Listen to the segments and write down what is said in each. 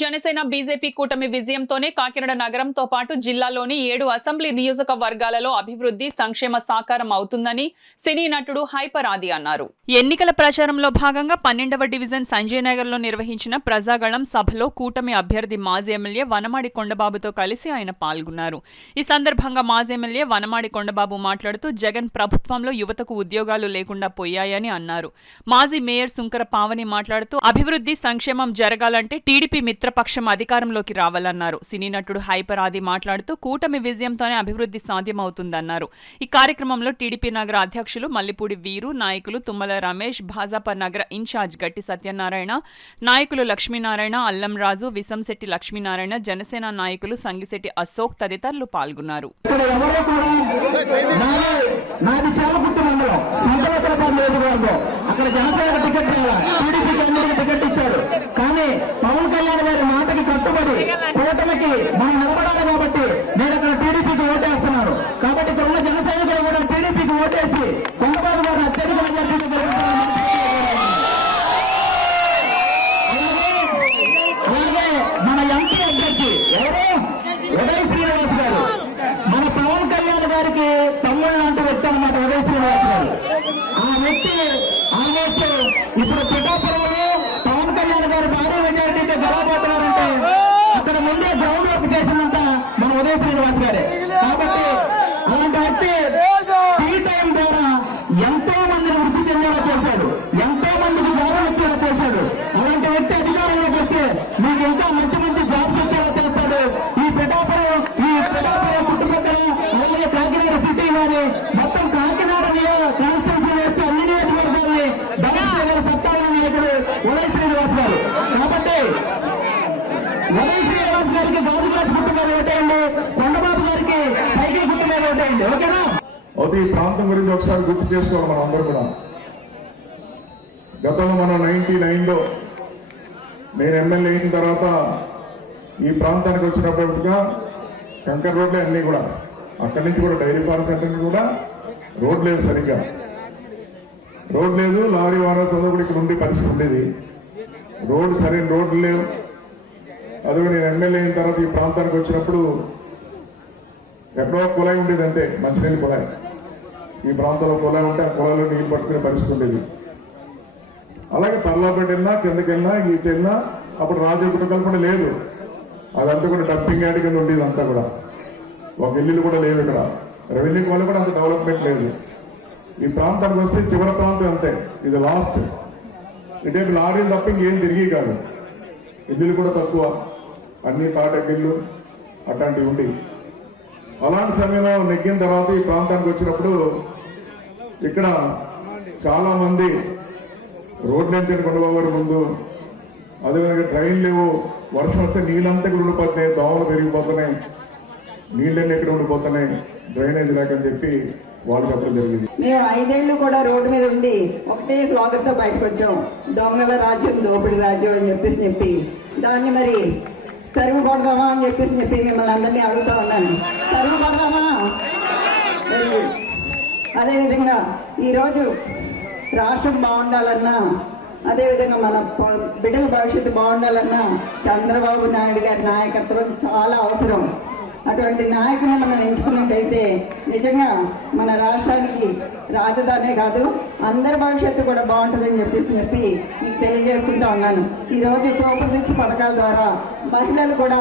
Janasena BJP కూటమి విజయంతోనే కాకినాడ నగరంతో పాటు జిల్లాలోని 7 అసెంబ్లీ నియోజకవర్గాలలో అభివృద్ధి సంక్షేమ సాకారం అవుతుందని సినీ నటుడు హైపర్ ఆది అన్నారు. ఎన్నికల ప్రచారంలో భాగంగా 12వ డివిజన్ సంజయ్ నగర్ లో నిర్వహించిన ప్రజాగళం సభలో కూటమి అభ్యర్థి మాజీ ఎమ్మెల్యే వనమాడి కొండబాబుతో కలిసి ఆయన పాల్గొన్నారు. ఈ సందర్భంగా మాజీ ఎమ్మెల్యే వనమాడి కొండబాబు మాట్లాడుతూ జగన్ ప్రభుత్వంలో యువతకు ఉద్యోగాలు లేకుండా పోయాయని అన్నారు. మాజీ మేయర్ సుంకర పావని మాట్లాడుతూ అభివృద్ధి సంక్షేమం జరగాలంటే టీడీపీ మిత్రపక్షం అధికారంలోకి రావాలన్నారు. సినీ నటుడు హైపర్ ఆది మాట్లాడుతూ కూటమి విజయంతోనే అభివృద్ధి సాధ్యమవుతుందన్నారు. ఈ కార్యక్రమంలో టీడీపీ నగర అధ్యక్షులు మల్లిపూడి వీరు, నాయకులు తుమ్మల రమేష్, భాజపా నగర ఇన్ఛార్జ్ గట్టి సత్యనారాయణ, నాయకులు లక్ష్మీనారాయణ, అల్లం రాజు, విసంశెట్టి లక్ష్మీనారాయణ, జనసేన నాయకులు సంగిశెట్టి అశోక్ తదితరులు పాల్గొన్నారు. కానీ పవన్ కళ్యాణ్ గారి మాటకి కట్టుబడి కూటమికి మనం నిలబడాలి కాబట్టి నేను అక్కడ టీడీపీకి ఓటేస్తున్నాను. కాబట్టి ఇక్కడ ఉన్న జన సైనికులు కూడా టీడీపీకి ఓటేసి కొండబాబు గారు అత్యధిక మెజార్టీని అలాగే మన ఎంపీ అభ్యర్థి ఎవరు ఉదయ్ శ్రీనివాస్ గారు, మన పవన్ కళ్యాణ్ గారికి తమ్ముళ్ళు లాంటి వ్యక్తి అన్నమాట ఉదయ్ శ్రీనివాస్ గారు. ఆ వ్యక్తి ఆల్మోస్ట్ ఇప్పుడు పిఠాపురంలో పవన్ కళ్యాణ్ గారు భారీ మెజారిటీతో గెలవబోతున్నారంటే అక్కడ ముందే గ్రౌండ్ వర్క్ చేసినంత మన ఉదయ్ శ్రీనివాస్ గారే. కాబట్టి అలాంటి వ్యక్తి టీ టైం ద్వారా ఎంతో మందిని వృద్ధి చెందేలా చేశాడు, ఎంతో మందికి జాబులు వచ్చేలా చేశాడు. అలాంటి వ్యక్తి అధికారంలోకి వస్తే మీకు ఇంకా మంచి మంచి జాబ్స్ వచ్చేలా చేస్తాడు. ఈ పిఠాపురం చుట్టుపక్కల అలాగే కాకినాడ సిటీ కానీ మొత్తం కాకినాడ కాన్స్టిట్యూన్సీ వచ్చి అన్ని నియోజకవర్గాల్ని బలపరచగల సత్తాల నాయకుడు ఉదయ్ శ్రీనివాస్ గారు. కాబట్టి ఉదయ్ శ్రీనివాస్ గారికి గాజు గ్లాస్ గుర్తు మీద ఓటేయండి, కొండబాబు గారికి సైకిల్ గుర్తు మీద ఓటేయండి. ఓకేనా? అయితే ఈ ప్రాంతం గురించి ఒకసారి గుర్తు చేసుకోవాలి మనం అందరూ కూడా. గతంలో మనం 99లో నేను ఎమ్మెల్యే అయిన తర్వాత ఈ ప్రాంతానికి వచ్చినప్పటిగా కంకర్ రోడ్లే అన్నీ కూడా, అక్కడి నుంచి కూడా డైరీ ఫార్మ్ సెంటర్ కూడా రోడ్ లేదు, సరిగ్గా రోడ్ లేదు. లారీ వాహనాలు కూడా ఇక్కడ ఉండే పరిస్థితి ఉండేది. రోడ్డు సరైన రోడ్లు లేవు. అదే నేను ఎమ్మెల్యే అయిన తర్వాత ఈ ప్రాంతానికి వచ్చినప్పుడు ఎక్కడో కుళాయి ఉండేది, అంతే, మంచినీళ్ళు కుళాయి. ఈ ప్రాంతంలో కుళాయి ఉంటే ఆ కుళాయిలో నీళ్ళు పట్టుకునే పరిస్థితి ఉండేది. అలాగే పర్లాపేట వెళ్ళినా, కిందకి వెళ్ళినా, ఇటు వెళ్ళినా అప్పుడు రాజకీయ కూడా లేదు. అదంతా కూడా డంపింగ్ యార్డ్ కింద ఉండేది అంతా కూడా. ఒక ఇల్లు కూడా లేవు ఇక్కడ. రెవెన్యూ వాళ్ళు కూడా అంత డెవలప్మెంట్ లేదు. ఈ ప్రాంతానికి వస్తే చివరి ప్రాంతం అంతే, ఇది లాస్ట్. ఇటే లారీలు తప్ప ఇంకేం తిరిగి కాదు. ఇల్లులు కూడా తక్కువ, అన్ని తాటెక్కిళ్ళు అట్లాంటివి ఉండి. అలాంటి సమయంలో నెగ్గిన తర్వాత ఈ ప్రాంతానికి వచ్చినప్పుడు ఇక్కడ చాలా మంది రోడ్లు ఎంత కొండబాబు గారి ముందు, అదేవిధంగా ట్రైన్ లేవు. వర్షం వస్తే నీళ్ళంతా ఇక్కడ ఉండిపోతున్నాయి, దోమలు పెరిగిపోతున్నాయి, నీళ్ళన్నీ ఎక్కడ ఉండిపోతున్నాయి, డ్రైనేజ్ లేకని చెప్పి వాళ్ళు చెప్పడం జరిగింది. మేము 5 ఏళ్ళు కూడా రోడ్డు మీద ఉండి ఒకటే స్వాగతంతో బయటకు వచ్చాం. దొంగల రాజ్యం, దోపిడి రాజ్యం అని చెప్పి దాన్ని మరి తరుగు కొడదామా అని చెప్పి మిమ్మల్ని అందరినీ అడుగుతా ఉన్నాను. తరుగు కొడదామా? అదేవిధంగా ఈరోజు రాష్ట్రం బాగుండాలన్నా, అదేవిధంగా మన బిడ్డల భవిష్యత్తు బాగుండాలన్నా చంద్రబాబు నాయుడు గారి నాయకత్వం చాలా అవసరం. అటువంటి నాయకులను మనం ఎంచుకున్నట్టయితే నిజంగా మన రాష్ట్రానికి రాజధానే కాదు అందరి భవిష్యత్తు కూడా బాగుంటుందని చెప్పి మీకు తెలియజేసుకుంటా ఉన్నాను. ఈరోజు సూపర్ 6 పథకాల ద్వారా మహిళలు కూడా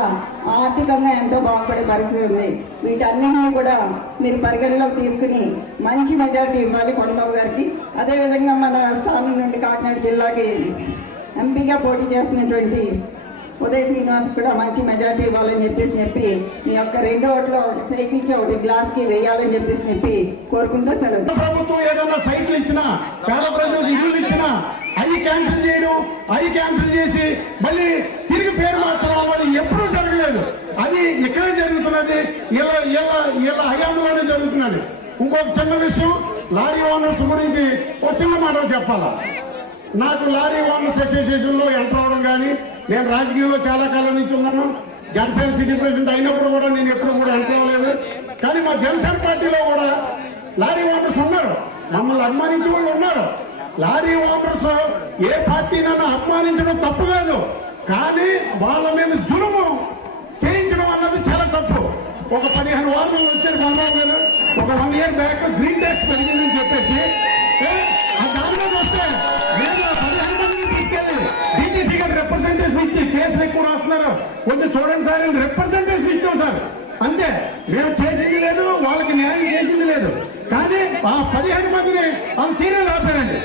ఆర్థికంగా ఎంతో బాగుపడే పరిస్థితి ఉంది. వీటన్నింటినీ కూడా మీరు పరిగణలోకి తీసుకుని మంచి మెజారిటీ ఇవ్వాలి కొండబాబు గారికి. అదేవిధంగా మన స్థానం నుండి కాకినాడ జిల్లాకి ఎంపీగా పోటీ చేస్తున్నటువంటి ఉదయ్ శ్రీనివాస్ కూడా మంచి మెజార్టీ ఇవ్వాలని చెప్పి మీ యొక్క 2 ఓట్లు సైకిల్కి 1 గ్లాస్కి వేయాలని చెప్పి కోరుకుంటూ సెలవు. ప్రభుత్వం ఏదైనా సైట్లు ఇచ్చినా, పేద ప్రజలకు ఇల్లు ఇచ్చినా అవి క్యాన్సిల్ చేయడం, అవి క్యాన్సిల్ చేసి మళ్ళీ తిరిగి పేరు మార్చడం అని ఎప్పుడూ జరగలేదు. అది ఇక్కడే జరుగుతున్నది, ఇలా హయాంలోనే జరుగుతున్నది. ఇంకొక చిన్న విషయం, లారీ ఓనర్స్ గురించి ఒక చిన్న మాట చెప్పాలా. నాకు లారీ ఓనర్స్ అసోసియేషన్లో ఎంటర్ అవడం కానీ, నేను రాజకీయంలో చాలా కాలం నుంచి ఉన్నాను. జనసేన సిటీ ప్రెసిడెంట్ అయినప్పుడు కూడా నేను ఎప్పుడు కూడా ఎంటర్ అవ్వలేదు. కానీ మా జనసేన పార్టీలో కూడా లారీ ఓనర్స్ ఉన్నారు, మమ్మల్ని అభిమానించే వాళ్ళు ఉన్నారు. లారీ ఓనర్స్ ఏ పార్టీనైనా అభిమానించడం తప్పు కాదు. కానీ వాళ్ళ మీద జులుము చేయించడం అన్నది చాలా తప్పు. ఒక 15 వారాలు వచ్చారు చంద్రబాబు గారు, ఒక 1 year బ్యాక్ గ్రీన్ ట్యాక్స్ పెరిగిందని చెప్పేసి దాని మీద వస్తే నేను 15 మందిని తీసుకెళ్ళి డీటీసీ గారు రిప్రజెంటేషన్ ఇచ్చి కేసులు ఎక్కువ రాస్తున్నారు కొంచెం చూడండి సార్, రిప్రజెంటేషన్ ఇచ్చాం సార్, అంతే. మేము చేసింది లేదు, వాళ్ళకి న్యాయం చేసింది లేదు. కానీ ఆ 15 మందిని సీరియల్ ఆపారండి.